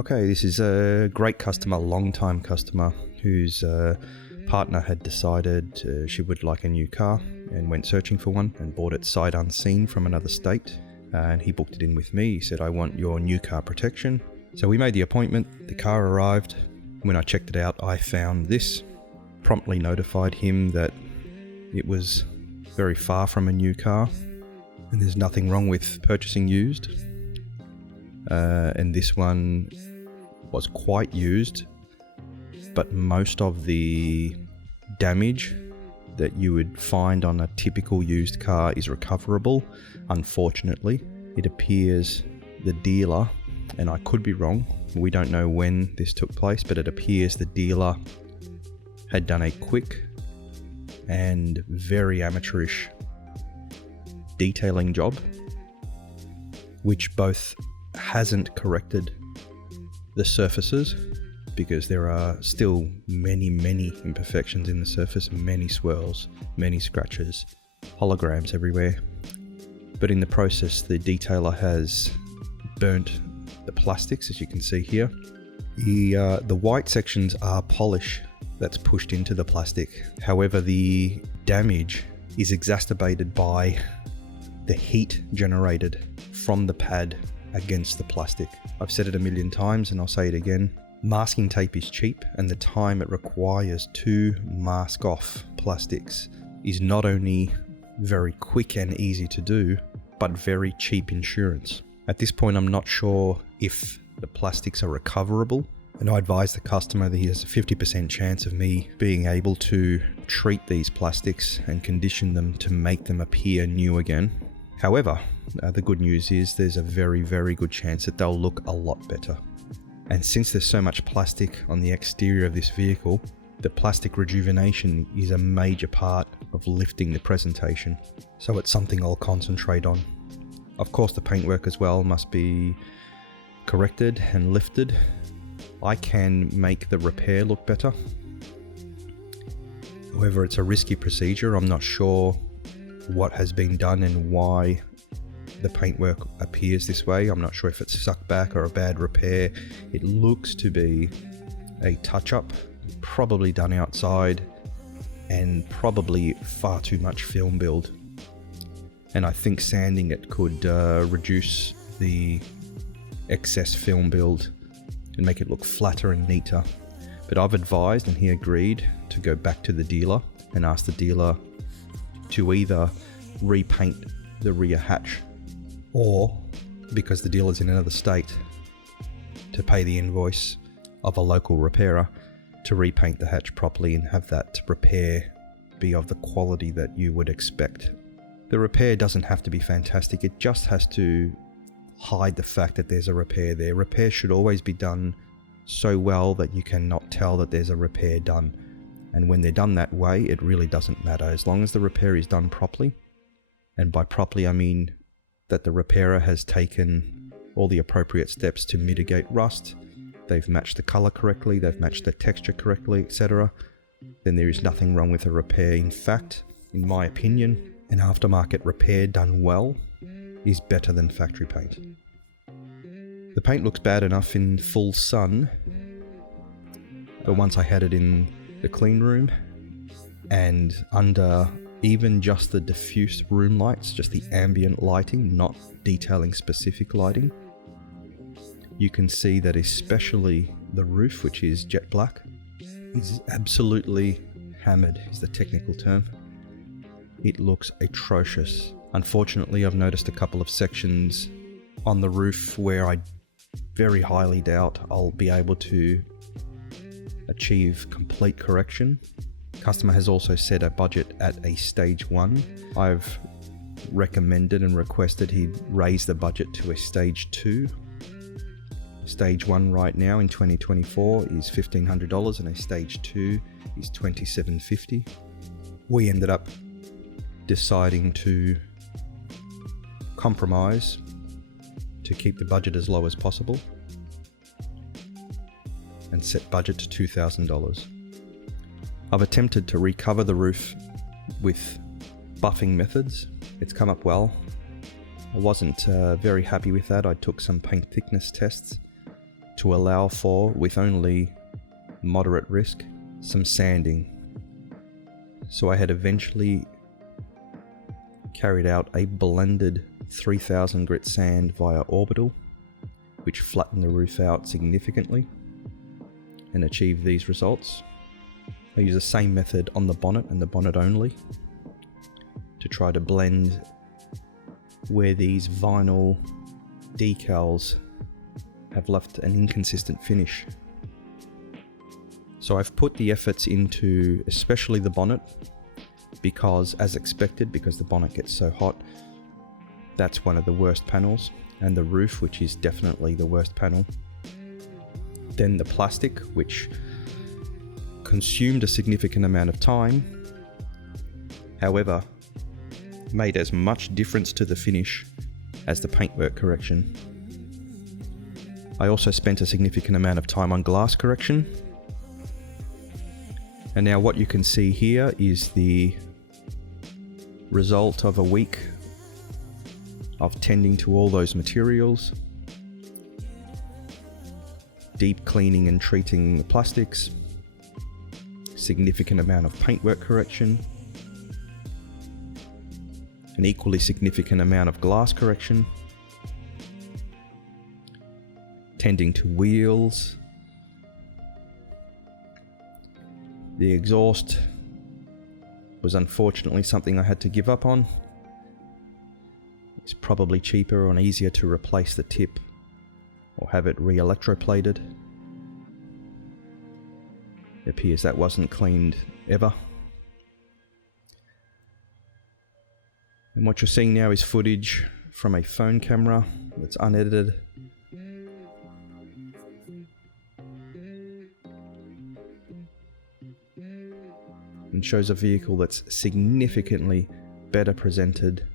Okay, this is a great customer, long-time customer, whose partner had decided she would like a new car and went searching for one and bought it sight unseen from another state. And he booked it in with me. He said, "I want your new car protection." So we made the appointment. The car arrived. When I checked it out, I found this. Promptly notified him that it was very far from a new car and there's nothing wrong with purchasing used. And this one was quite used, but most of the damage that you would find on a typical used car is recoverable. Unfortunately, it appears the dealer, and I could be wrong, we don't know when this took place, but it appears the dealer had done a quick and very amateurish detailing job, which both hasn't corrected the surfaces, because there are still many imperfections in the surface, many swirls, many scratches, holograms everywhere. But in the process, the detailer has burnt the plastics, as you can see here. The white sections are polish that's pushed into the plastic. However, the damage is exacerbated by the heat generated from the pad against the plastic. I've said it a million times and I'll say it again. Masking tape is cheap, and the time it requires to mask off plastics is not only very quick and easy to do, but very cheap insurance. At this point, I'm not sure if the plastics are recoverable, and I advise the customer that he has a 50% chance of me being able to treat these plastics and condition them to make them appear new again. However, the good news is there's a very good chance that they'll look a lot better. And since there's so much plastic on the exterior of this vehicle, the plastic rejuvenation is a major part of lifting the presentation. So it's something I'll concentrate on. Of course, the paintwork as well must be corrected and lifted. I can make the repair look better. However, it's a risky procedure. I'm not sure what has been done and why the paintwork appears this way. I'm not sure if it's sucked back or a bad repair. It looks to be a touch-up, probably done outside, and probably far too much film build. And I think sanding it could reduce the excess film build and make it look flatter and neater. But I've advised, and he agreed, to go back to the dealer and ask the dealer to either repaint the rear hatch, or, because the dealer's in another state, to pay the invoice of a local repairer to repaint the hatch properly and have that repair be of the quality that you would expect. The repair doesn't have to be fantastic, it just has to hide the fact that there's a repair there. Repair should always be done so well that you cannot tell that there's a repair done. And when they're done that way, it really doesn't matter, as long as the repair is done properly. And by properly, I mean that the repairer has taken all the appropriate steps to mitigate rust, they've matched the color correctly, they've matched the texture correctly, etc. Then there is nothing wrong with a repair. In fact, in my opinion, an aftermarket repair done well is better than factory paint. The paint looks bad enough in full sun, but once I had it in the clean room and under even just the diffuse room lights, just the ambient lighting, not detailing specific lighting, you can see that especially the roof, which is jet black, is absolutely hammered, is the technical term. It looks atrocious. Unfortunately, I've noticed a couple of sections on the roof where I very highly doubt I'll be able to achieve complete correction. Customer has also set a budget at a stage 1. I've recommended and requested he raise the budget to a stage 2. Stage 1 right now in 2024 is $1,500 and a stage 2 is $2,750. We ended up deciding to compromise to keep the budget as low as possible and set budget to $2,000. I've attempted to recover the roof with buffing methods. It's come up well. I wasn't very happy with that. I took some paint thickness tests to allow for, with only moderate risk, some sanding. So I had eventually carried out a blended 3000 grit sand via orbital, which flattened the roof out significantly and achieved these results. I use the same method on the bonnet and the bonnet only to try to blend where these vinyl decals have left an inconsistent finish. So I've put the efforts into especially the bonnet because, as expected, because the bonnet gets so hot, that's one of the worst panels, and the roof, which is definitely the worst panel. Then the plastic, which consumed a significant amount of time, however, made as much difference to the finish as the paintwork correction. I also spent a significant amount of time on glass correction. And now what you can see here is the result of a week of tending to all those materials, deep cleaning and treating the plastics, significant amount of paintwork correction, an equally significant amount of glass correction, tending to wheels. The exhaust was unfortunately something I had to give up on. It's probably cheaper and easier to replace the tip or have it re-electroplated. It appears that wasn't cleaned ever. And what you're seeing now is footage from a phone camera that's unedited. And shows a vehicle that's significantly better presented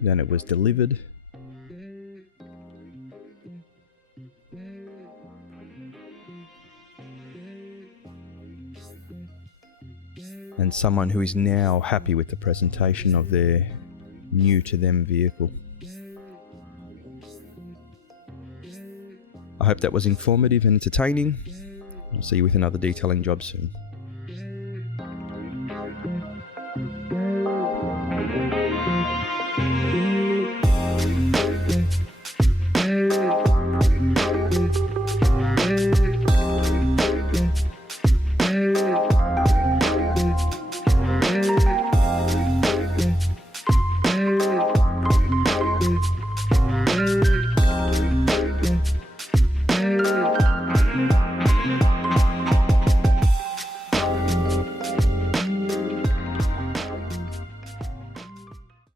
than it was delivered. And someone who is now happy with the presentation of their new to them vehicle. I hope that was informative and entertaining. I'll see you with another detailing job soon.